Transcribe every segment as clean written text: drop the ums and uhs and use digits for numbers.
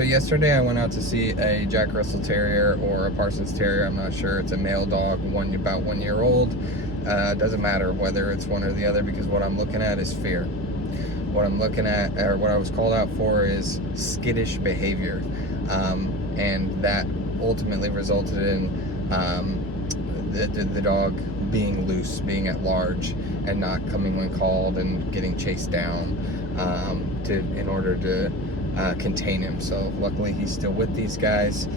So yesterday I went out to see a Jack Russell Terrier or a Parsons Terrier. I'm not sure. It's a male dog, about 1 year old. Doesn't matter whether it's one or the other, because what I'm looking at is fear. What I'm looking at, or what I was called out for, is skittish behavior. And that ultimately resulted in the dog being loose, being at large, and not coming when called, and getting chased down in order to contain him. So luckily he's still with these guys.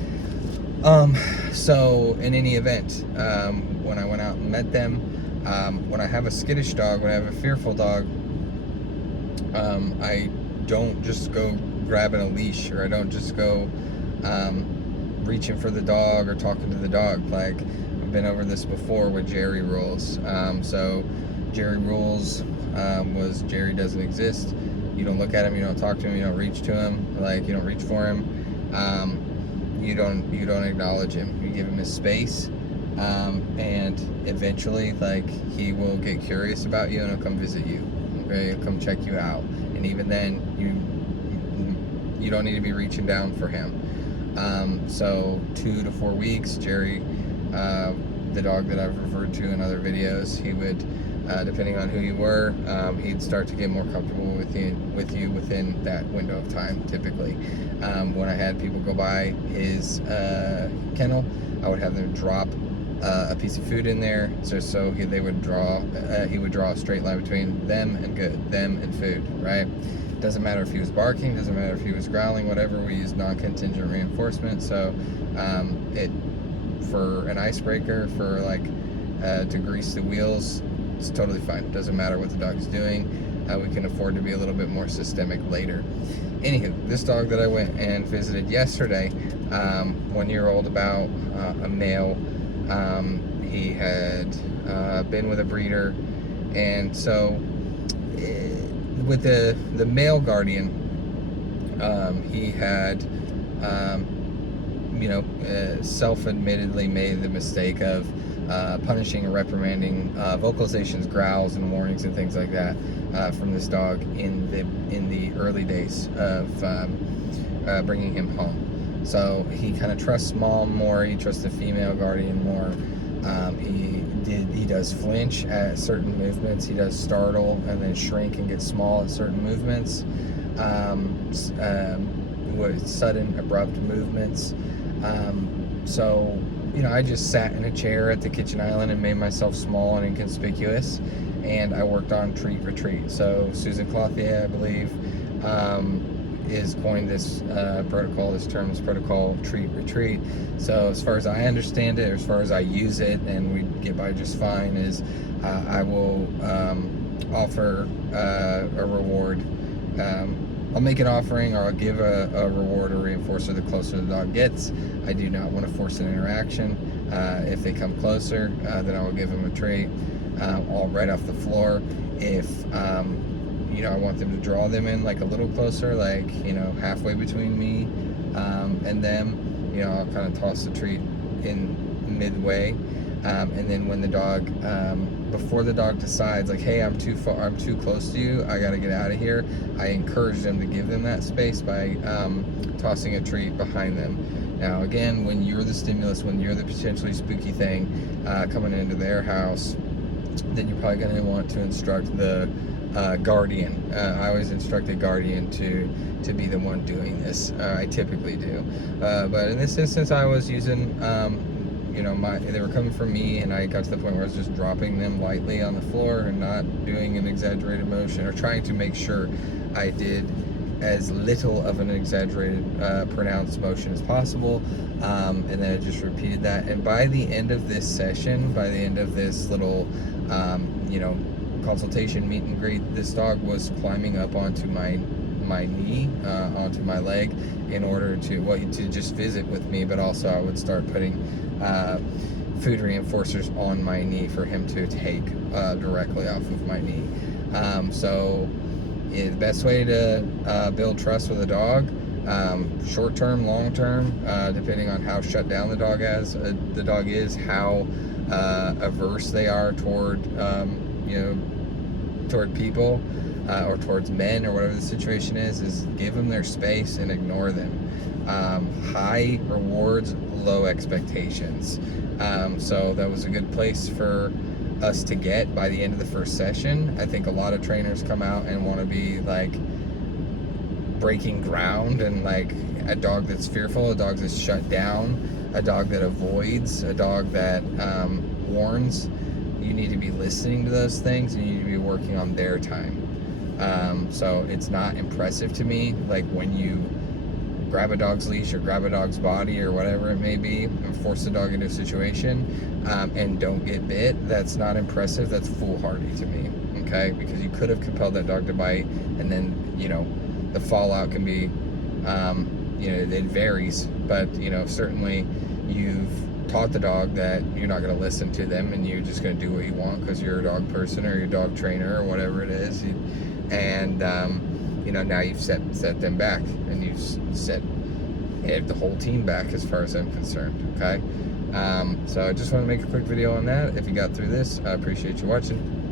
So in any event, when I went out and met them, when I have a skittish dog, when I have a fearful dog, I don't just go grabbing a leash, or I don't just go reaching for the dog or talking to the dog. Like, I've been over this before with Jerry rules. So Jerry rules was Jerry doesn't exist. You don't look at him, you don't talk to him, you don't reach to him, like, you don't reach for him, you don't acknowledge him, you give him his space, and eventually, like, he will get curious about you and he'll come visit you, okay, he'll come check you out, and even then, you don't need to be reaching down for him. So 2 to 4 weeks, Jerry, the dog that I've referred to in other videos, he would, depending on who you were, he'd start to get more comfortable with you within that window of time, typically. When I had people go by his kennel, I would have them drop a piece of food in there, so he would draw a straight line between them and food, right? Doesn't matter if he was barking, doesn't matter if he was growling, whatever. We use non-contingent reinforcement, so for an icebreaker, for like to grease the wheels, it's totally fine. It doesn't matter what the dog's doing. We can afford to be a little bit more systemic later. Anywho, this dog that I went and visited yesterday, 1 year old, about a male, he had been with a breeder, and so with the male guardian, he had self-admittedly made the mistake of punishing or reprimanding vocalizations, growls, and warnings and things like that from this dog in the early days of bringing him home. So he kind of trusts mom more. He trusts the female guardian more. He does flinch at certain movements. He does startle and then shrink and get small at certain movements. With sudden, abrupt movements. So, I just sat in a chair at the kitchen island and made myself small and inconspicuous, and I worked on treat retreat. So Susan Clothier, I believe, is coined this protocol, treat retreat. So as far as I understand it, or as far as I use it, and we get by just fine, is I will offer a reward. I'll make an offering, or I'll give a reward or reinforcer the closer the dog gets. I do not want to force an interaction. If they come closer, then I will give them a treat, all right off the floor. If I want them to draw them in like a little closer, like halfway between me and them, I'll kind of toss the treat in midway, and then when the dog, before the dog decides, like, hey, I'm too close to you, I gotta get out of here, I encourage them to give them that space by tossing a treat behind them. Now again, when you're the stimulus, when you're the potentially spooky thing coming into their house, then you're probably going to want to instruct the guardian. I always instruct the guardian to be the one doing this. I typically do, but in this instance, I was using they were coming from me, and I got to the point where I was just dropping them lightly on the floor and not doing an exaggerated motion, or trying to make sure I did as little of an exaggerated pronounced motion as possible, and then I just repeated that. And by the end of this session, by the end of this little consultation meet and greet, this dog was climbing up onto my knee, onto my leg, in order to just visit with me, but also I would start putting food reinforcers on my knee for him to take directly off of my knee. The best way to build trust with a dog, short term, long term, depending on how shut down the dog is, how averse they are toward people. or towards men, or whatever the situation is give them their space and ignore them. High rewards, low expectations. So that was a good place for us to get by the end of the first session. I think a lot of trainers come out and want to be like breaking ground, and like a dog that's fearful, a dog that's shut down, a dog that avoids, a dog that warns. You need to be listening to those things, and you need to be working on their time. So it's not impressive to me, like when you grab a dog's leash or grab a dog's body or whatever it may be and force the dog into a situation and don't get bit. That's not impressive. That's foolhardy to me, okay? Because you could have compelled that dog to bite, and then, you know, the fallout can be, you know, it varies, but, you know, certainly you've taught the dog that you're not going to listen to them and you're just going to do what you want because you're a dog person or you're a dog trainer or whatever it is. And, you know, now you've set them back, and you've set the whole team back as far as I'm concerned, okay? So I just want to make a quick video on that. If you got through this, I appreciate you watching.